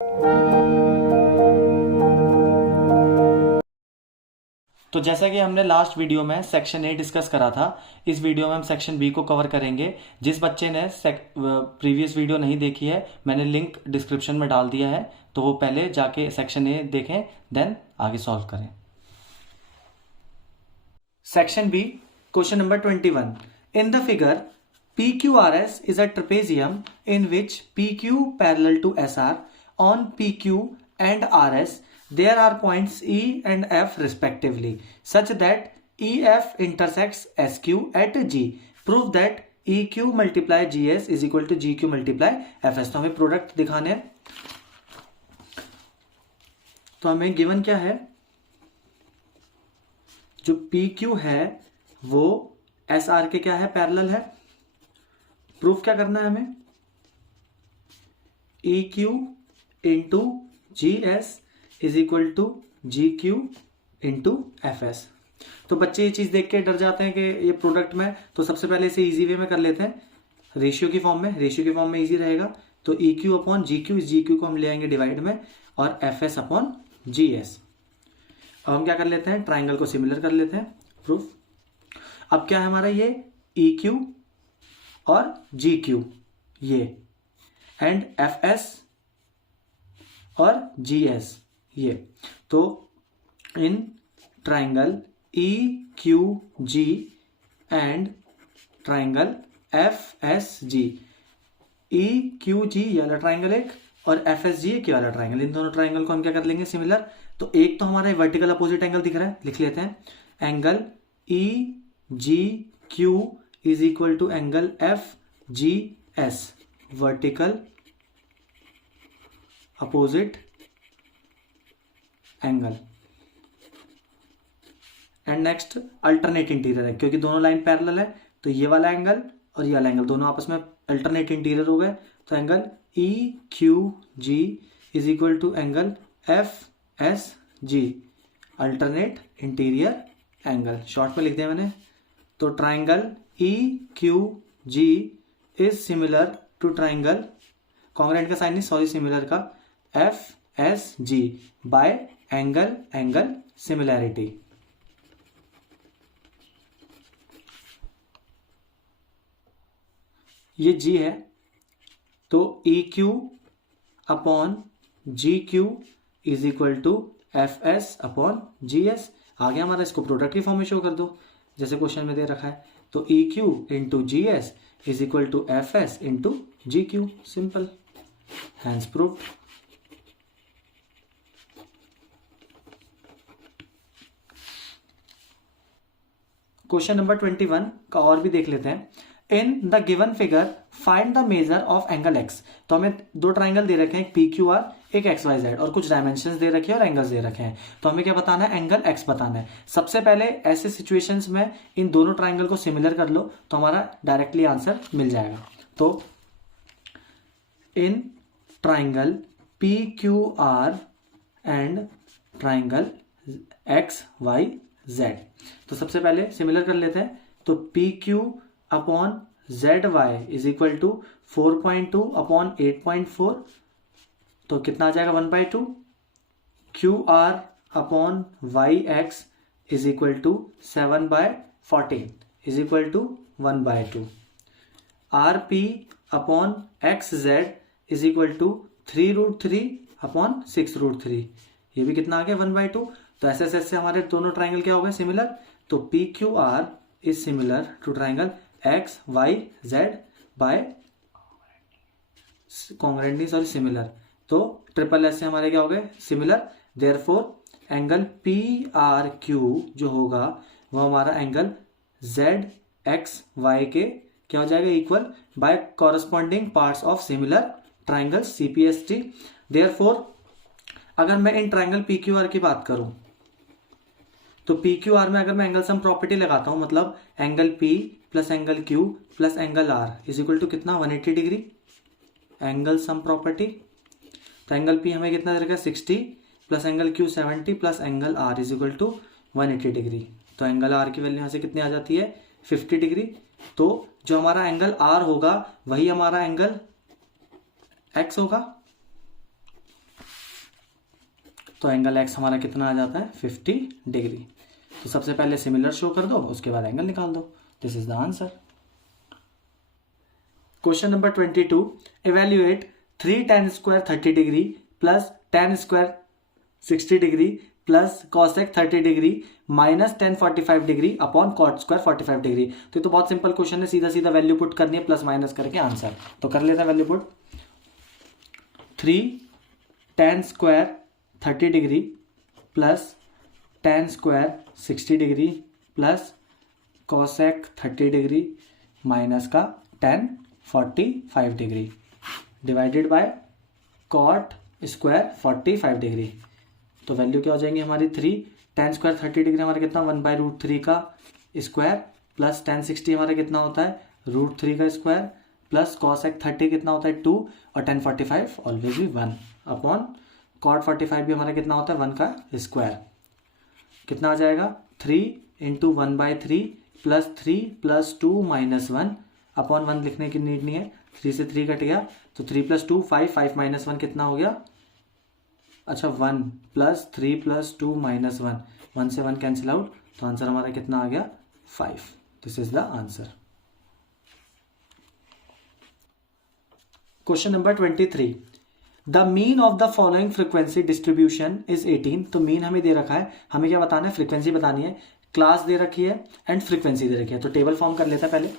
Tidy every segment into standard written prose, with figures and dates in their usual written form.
तो जैसा कि हमने लास्ट वीडियो में सेक्शन ए डिस्कस करा था, इस वीडियो में हम सेक्शन बी को कवर करेंगे। जिस बच्चे ने प्रीवियस वीडियो नहीं देखी है, मैंने लिंक डिस्क्रिप्शन में डाल दिया है, तो वो पहले जाके सेक्शन ए देखें, देन आगे सॉल्व करें। Section B, question number 21। In the figure PQRS is a trapezium in which PQ parallel to SR. On PQ and RS there are points E and F respectively, such that EF intersects SQ at G. Prove that EQ multiply GS is equal to GQ multiply FS. तो हमें product दिखाने हैं, तो हमें given क्या है, जो PQ है वो SR के क्या है, पैरेलल है। प्रूफ क्या करना है हमें, EQ into GS is equal to GQ into FS। तो बच्चे ये चीज देख के डर जाते हैं कि ये प्रोडक्ट में, तो सबसे पहले इसे इजी वे में कर लेते हैं, रेशियो की फॉर्म में इजी रहेगा। तो EQ अपॉन GQ, इस GQ को हम ले आएंगे डिवाइड में, और FS अपॉन GS। अब हम क्या कर लेते हैं, ट्राइंगल को सिमिलर कर लेते हैं। प्रूफ, अब क्या है हमारा, ये EQ और GQ ये, एंड FS और GS ये। तो in triangle EQG and triangle FSG, EQG ये वाला ट्राइंगल एक, और FSG एक वाला ट्राइंगल, इन दोनों ट्राइंगल को हम क्या कर लेंगे, सिमिलर। तो एक तो हमारा वर्टिकल अपोजिट एंगल दिख रहा है, लिख लेते हैं, angle EGQ is equal to angle FGS, vertical opposite angle. And next alternate interior है, क्योंकि दोनों लाइन पैरेलल है, तो ये वाला एंगल और ये वाला एंगल दोनों आपस में अल्टरनेट इंटीरियर हो गए। तो angle EQG is equal to angle FSG, alternate interior angle, short में लिख दिया मैंने। तो triangle EQG is similar to triangle, congruent का साइन नहीं, सॉरी, सिमिलर का FSG बाय एंगल सिमिलैरिटी। ये G है, तो EQ upon GQ is equal to FS upon GS। आगे हमारा, इसको प्रोडक्ट की फॉर्म में शो कर दो जैसे क्वेश्चन में दे रखा है। तो EQ into GS is equal to FS into GQ, simple, hence proved. Question number 21 का और भी देख लेते हैं। In the given figure find the measure of angle X. तो हमें दो ट्राइंगल दे रखे हैं, एक PQR, एक XYZ, और कुछ डायमेंशंस दे रखे हैं और एंगल्स दे रखे हैं। तो हमें क्या बताना है, एंगल एक्स बताना है। सबसे पहले ऐसे सिचुएशंस में इन दोनों ट्राइंगल को सिमिलर कर लो, तो हमारा डायरेक्टली आंसर मिल जाएगा। तो in triangle PQR and triangle XYZ, तो सबसे पहले सिमिलर कर लेते हैं। तो PQ upon ZY is equal to 4.2 upon 8.4, तो कितना आ जाएगा, 1/2। QR upon YX is equal to 7/14 is equal to 1/2। RP upon XZ is equal to 3√3 upon 6√3, ये भी कितना आ गया, 1/2। तो ऐसे ऐसे हमारे दोनों ट्राइंगल क्या हो गए, सिमिलर। तो PQR is similar to triangle XYZ by congruently, sorry, similar. तो ट्रिपल एस से हमारे क्या हो गए, सिमिलर। देयरफॉर एंगल PRQ जो होगा वो हमारा एंगल ZXY के क्या हो जाएगा, equal, by corresponding parts of similar triangle CPST। Therefore अगर मैं इन ट्राइंगल PQR की बात करूं, तो PQR में अगर मैं एंगल सम प्रॉपर्टी लगाता हूं, मतलब angle P plus angle Q plus angle R is equal to कितना, 180 डिग्री, एंगल सम प्रॉपर्टी। तो एंगल P हमें कितना दे रखा है, 60 plus angle Q 70 plus angle R is equal to 180 degree. तो एंगल R की वैल्यू यहाँ से कितनी आ जाती है, 50 डिग्री। तो जो हमारा एंगल R होगा वही हमारा एंगल X होगा। तो एंगल एक्स हमारा कितना आ जाता है 50 डिग्री। तो सबसे पहले सिमिलर शो कर दो, उसके बाद एंगल निकाल दो। This is the answer. Question number 22, evaluate 3 tan square 30 degree plus tan square 60 degree plus cosec 30 degree minus tan 45 degree upon cot square 45 degree. तो ये तो बहुत सिंपल क्वेश्चन है, सीधा सीधा वैल्यू पुट करनी है, प्लस माइनस करके आंसर। तो कर लेते हैं value put. 3 tan square 30 degree plus tan square 60 degree plus cosec 30 degree minus का tan 45 degree divided by cot square 45 degree. तो वैल्यू क्या हो जाएंगी हमारी 3 tan स्क्वायर 30 डिग्री हमारा कितना 1/√3 का स्क्वायर प्लस tan 60 हमारा कितना होता है √3 का स्क्वायर प्लस cosec 30 कितना होता है 2 और tan 45 ऑलवेज भी 1 अपॉन cot 45 भी हमारा कितना होता है 1 का स्क्वायर। कितना आ जाएगा 3 into 1/3 plus 3 plus 2 minus 1 upon 1 लिखने की नीड नहीं है, 3 से 3 कट गया तो 3 प्लस 2 5, 5 माइनस 1 कितना हो गया, अच्छा 1 प्लस 3 प्लस 2 माइनस 1, 1 से 1 कैंसिल आउट, तो आंसर हमारा कितना आ गया 5। This is the answer. Question number 23, the mean of the following frequency distribution is 18। तो मीन हमें दे रखा है, हमें क्या बताना है, फ्रीक्वेंसी बतानी है, क्लास दे रखी है एंड फ्रीक्वेंसी दे रखी है। तो टेबल फॉर्म कर लेता है पहले।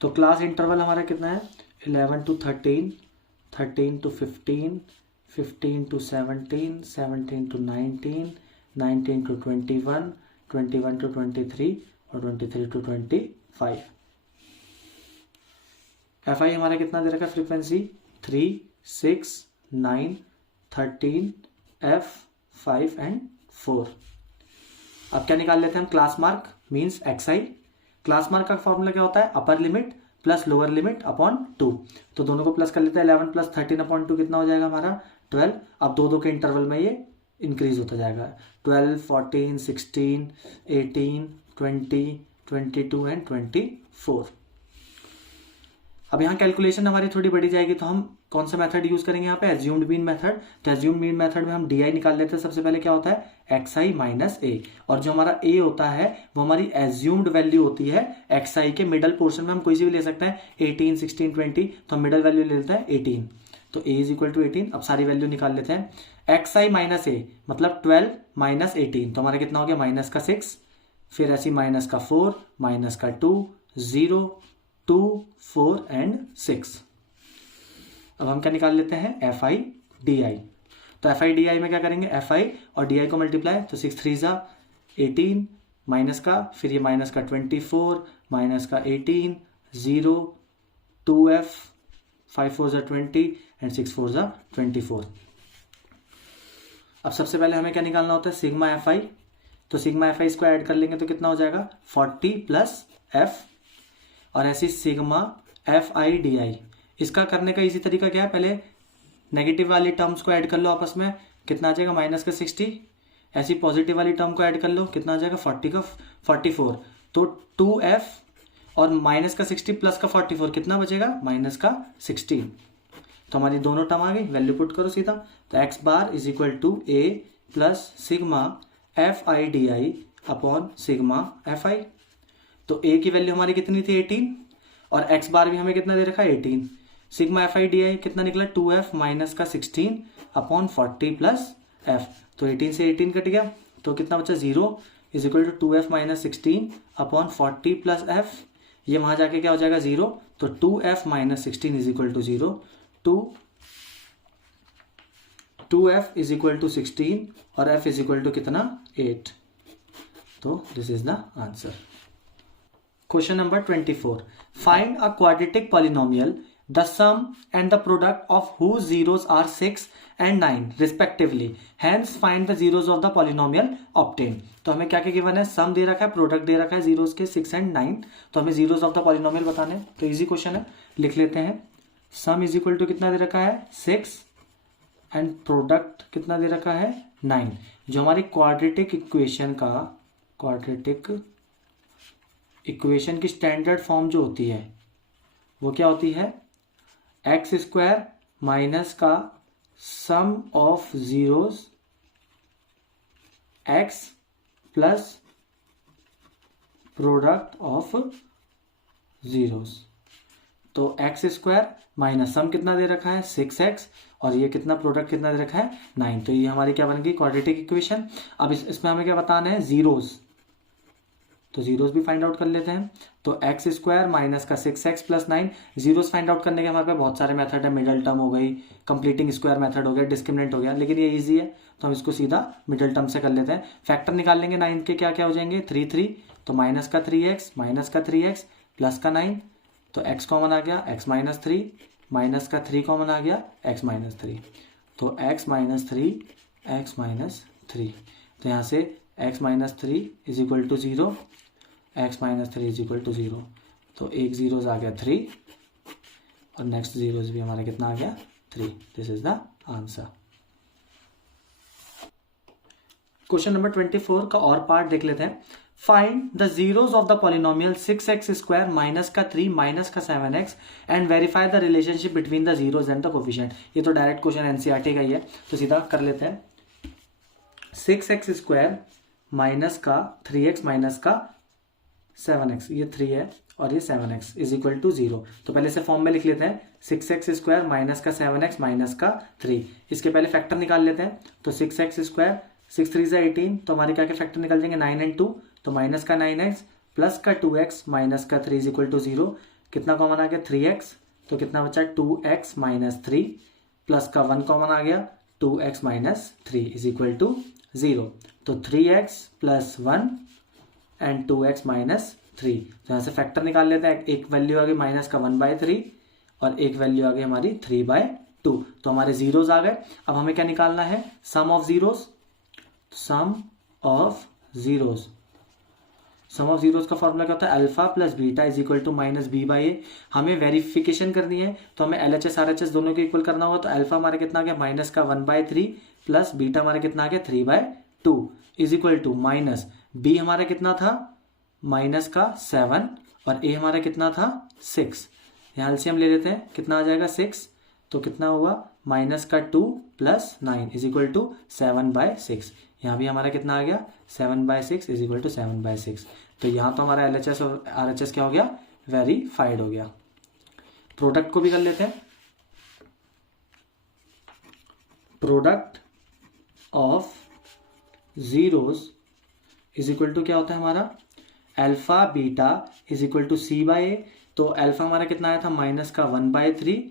तो क्लास इंटरवल हमारा कितना है 11 to 13, 13 to 15, 15 to 17, 17 to 19, 19 to 21, 21 to 23 और 23 to 25। एफ आई हमारा कितना दे रखा है फ्रीक्वेंसी 3, 6, 9, 13, F, 5 एंड 4। अब क्या निकाल लेते हैं हम, क्लास मार्क मीन्स एक्स आई। क्लास मार्क का फॉर्मूला क्या होता है, upper limit plus lower limit upon 2। तो दोनों को प्लस कर लेते हैं, 11 प्लस 13 अपॉन 2 कितना हो जाएगा हमारा 12। अब दो के इंटरवल में ये इंक्रीज होता जाएगा, 12, 14, 16, 18, 20, 22 एंड 24। अब यहाँ कैलकुलेशन हमारी थोड़ी बढ़ी जाएगी, तो हम कौन सा मेथड यूज करेंगे यहाँ पे, एज्यूम्ड मीन मेथड। तो एज्यूम्ड मीन मेथड में हम डी निकाल लेते हैं। सबसे पहले क्या होता है एक्स आई माइनस ए, और जो हमारा ए होता है वो हमारी एज्यूम्ड वैल्यू होती है एक्स आई के मिडल पोर्शन में, हम कोई सी भी ले सकते हैं 18, 16, 20, तो हम मिडल वैल्यू ले लेते हैं 18। तो ए इज इक्वल टू 18। अब सारी वैल्यू निकाल लेते हैं, एक्स आई माइनस ए मतलब 12 माइनस 18, तो हमारा कितना हो गया माइनस का 6, फिर ऐसी माइनस का 4, माइनस का 2, 0, 2, 4 एंड 6। अब हम क्या निकाल लेते हैं एफ आई डी आई। तो एफ आई डी आई में क्या करेंगे, एफ आई और डी आई को मल्टीप्लाई, तो 6 3 जा 18 माइनस का, फिर ये माइनस का 24 माइनस का 18, 0, 2f, 5 4 जा 20 एंड 6 4 जा 24। अब सबसे पहले हमें क्या निकालना होता है सिग्मा एफ आई। तो सिग्मा एफ आई इसको ऐड कर लेंगे तो कितना हो जाएगा 40 प्लस एफ, और ऐसी सिग्मा एफ आई डी आई। इसका करने का इसी तरीका क्या है, पहले नेगेटिव वाली टर्म्स को ऐड कर लो आपस में, कितना आ जाएगा माइनस का 60, ऐसी पॉजिटिव वाली टर्म को ऐड कर लो, कितना आ जाएगा 40 का 44, तो 2f और माइनस का 60 प्लस का 44 कितना बचेगा माइनस का 16। तो हमारी दोनों टर्म आ गई, वैल्यू पुट करो सीधा। तो x bar is equal to a plus sigma f i d i upon sigma f i. तो ए की वैल्यू हमारी कितनी थी 18, और एक्स बार भी हमें कितना दे रखा है 18। सिग्मा एफ आई डी आई कितना निकला 2f माइनस का 16 अपॉन 40 प्लस एफ। तो 18 से 18 कट गया, तो कितना बचा 0 is equal to 2f minus 16 upon 40 plus f. ये वहां जाके क्या हो जाएगा 0, तो 2f minus 16 is equal to 0, 2f is equal to 16 और f इज इक्वल टू कितना 8। तो this is the answer. Question number 24, find a quadratic polynomial the sum and the product of whose zeros are 6 and 9 respectively, hence find the zeros of the polynomial obtained। तो हमें क्या क्या given है, सम दे रखा है, product दे रखा है zeros के 6 and 9, तो हमें जीरोस ऑफ द पॉलिनोमियल बताने हैं। तो इजी क्वेश्चन है, लिख लेते हैं सम इज इक्वल टू कितना दे रखा है 6 एंड प्रोडक्ट कितना दे रखा है 9। जो हमारी क्वाड्रेटिक इक्वेशन का क्वाड्रेटिक इक्वेशन की स्टैंडर्ड फॉर्म जो होती है वो क्या होती है एक्स स्क्वायर माइनस का sum of zeros x plus product of zeros. तो एक्स स्क्वायर माइनस सम कितना दे रखा है 6x और ये कितना प्रोडक्ट कितना दे रखा है 9। तो ये हमारी क्या बन गई क्वाड्रेटिक इक्वेशन। अब इसमें हमें क्या बताना है जीरोस, तो जीरोस भी फाइंड आउट कर लेते हैं। तो एक्स स्क्वायर माइनस का 6x plus 9, zeros find out करने के हमारे पास बहुत सारे मेथड है, मिडल टर्म हो गई, कंप्लीटिंग स्क्वायर मेथड हो गया, डिस्क्रिमिनेंट हो गया, लेकिन ये इजी है तो हम इसको सीधा मिडल टर्म से कर लेते हैं। फैक्टर निकाल लेंगे 9 के, क्या क्या हो जाएंगे 3 3, तो माइनस का 3x माइनस का 3x प्लस का 9, तो x कॉमन आ गया x माइनस 3, माइनस का 3 कॉमन आ गया x माइनस 3, तो x माइनस 3 x माइनस 3, तो यहाँ से x minus 3 is equal to 0, x minus 3 is equal to 0, तो एक जीरोज आ गया 3 और नेक्स्ट जीरोज भी हमारा कितना आ गया 3। This is the answer. Question number 24 का और पार्ट देख लेते हैं। Find the zeros of the polynomial 6x square minus का 3 माइनस का 7x and verify the relationship between the zeros and the coefficient. ये तो डायरेक्ट क्वेश्चन एनसीईआरटी का ही है, तो सीधा कर लेते हैं। 6x स्क्वायर माइनस का 3x माइनस का 7x, ये 3 है और ये 7x इज इक्वल टू 0। तो पहले से फॉर्म में लिख लेते हैं 6x स्क्वायर माइनस का 7x माइनस का 3। इसके पहले फैक्टर निकाल लेते हैं। तो 6x स्क्वायर 6 3 से 18, तो हमारे क्या क्या फैक्टर निकल जाएंगे 9 एंड 2, तो माइनस का 9x प्लस का 2x माइनस का 3 इज इक्वल टू 0। कितना कॉमन आ गया 3x, तो कितना बचा 2x माइनस 3 प्लस का 1 कॉमन आ गया 2x minus 3 is equal to 0। तो 3x plus 1 and 2x minus 3, तो यहाँ से फैक्टर निकाल लेते हैं। एक वैल्यू आ गई माइनस का 1/3 और एक वैल्यू आ गई हमारी 3/2, तो हमारे जीरोज आ गए। अब हमें क्या निकालना है sum of zeros. Sum of zeros, sum of zeros का फॉर्मूला क्या होता है alpha plus beta is equal to minus b by a. हमें वेरिफिकेशन करनी है तो हमें LHS RHS दोनों के इक्वल करना होगा। तो अल्फा हमारा कितना आ गया माइनस का 1/3 प्लस बीटा हमारा कितना आ गया 3/2 is equal to minus b हमारा कितना था माइनस का 7 और ए हमारा कितना था 6। यहाँ एलसीएम ले लेते हैं, कितना आ जाएगा 6, तो कितना हुआ माइनस का 2 प्लस 9 इज इक्वल टू 7/6। यहाँ भी हमारा कितना आ गया 7/6 इज इक्वल टू 7/6। तो यहाँ तो हमारा LHS और RHS क्या हो गया वेरीफाइड हो गया। प्रोडक्ट को भी कर लेते हैं। Product of zeros is equal to क्या होता है हमारा alpha beta is equal to C/A। तो अल्फा हमारा कितना आया था माइनस का 1/3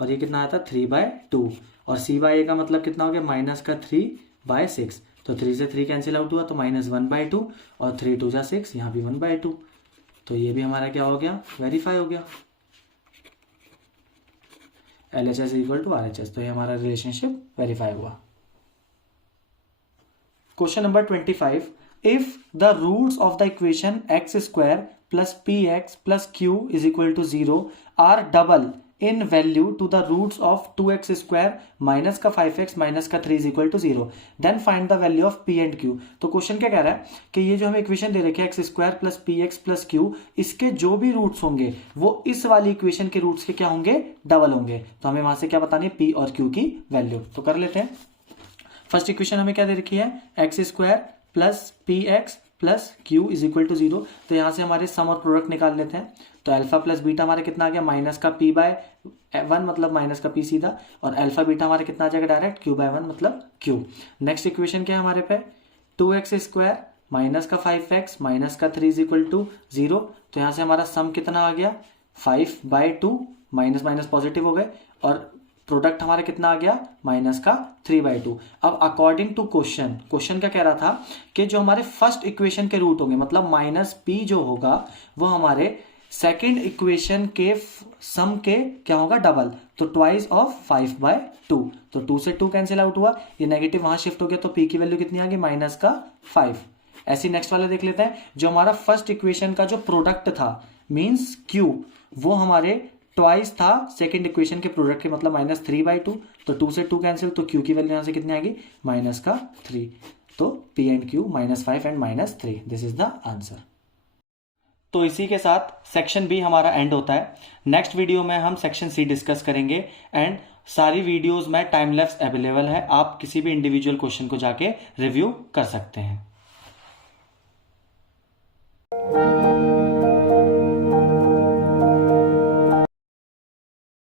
और ये कितना आया था 3/2 और C/A का मतलब कितना हो गया माइनस का 3/6। तो 3 से 3 कैंसिल आउट हुआ तो माइनस 1/2 और 3 2 जा 6, यहाँ भी 1/2, तो ये भी हमारा क्या हो गया वेरीफाई हो गया। LHS इक्वल टू RHS, तो ये हमारा रिलेशनशिप वेरीफाई हुआ। Question number 25, if the roots of the equation x square plus px plus q is equal to 0 are double in value to the roots of 2x square minus का 5x minus का 3 is equal to 0, then find the value of p and q। तो क्वेश्चन क्या कह रहा है कि ये जो हमें इक्वेशन दे रखी है x square plus px plus q, इसके जो भी रूट्स होंगे वो इस वाली इक्वेशन के रूट्स के क्या होंगे डबल होंगे। तो हमें वहां से क्या बतानी है p और q की वैल्यू। तो कर लेते हैं। फर्स्ट इक्वेशन हमें क्या दे रखी है x square plus px plus q is equal to 0। तो यहाँ से हमारे सम और प्रोडक्ट निकाल लेते हैं। तो अल्फा प्लस बीटा हमारे कितना आ गया माइनस का p/1 मतलब माइनस का p सीधा, और अल्फा बीटा हमारे कितना आ जाएगा डायरेक्ट q/1 मतलब q। नेक्स्ट इक्वेशन क्या है हमारे पे 2x स्क्वायर माइनस का 5x माइनस का 3 इज इक्वल टू 0। तो यहाँ से हमारा सम कितना आ गया 5/2, माइनस माइनस पॉजिटिव हो गए, और प्रोडक्ट हमारा कितना आ गया माइनस का 3/2। अब अकॉर्डिंग टू क्वेश्चन क्या कह रहा था कि जो हमारे फर्स्ट इक्वेशन के रूट होंगे मतलब माइनस p जो होगा वो हमारे सेकेंड इक्वेशन के सम के क्या होगा डबल, तो ट्वाइस ऑफ 5/2। तो 2 से 2 कैंसिल आउट हुआ, ये नेगेटिव वहां शिफ्ट हो गया, तो p की वैल्यू कितनी आ गई माइनस का 5। ऐसे नेक्स्ट वाला देख लेते हैं। जो हमारा फर्स्ट इक्वेशन का जो प्रोडक्ट था मींस q, वो हमारे ट्वाइस था सेकेंड इक्वेशन के प्रोडक्ट के मतलब माइनस 3/2। तो 2 से 2 कैंसिल, तो q की वैल्यू यहां से कितनी आएगी माइनस का 3। तो p and q -5 and -3, this is the answer. तो इसी के साथ सेक्शन बी हमारा एंड होता है। नेक्स्ट वीडियो में हम सेक्शन सी डिस्कस करेंगे एंड सारी वीडियोस में टाइम लैप्स अवेलेबल है, आप किसी भी इंडिविजुअल क्वेश्चन को जाके रिव्यू कर सकते हैं।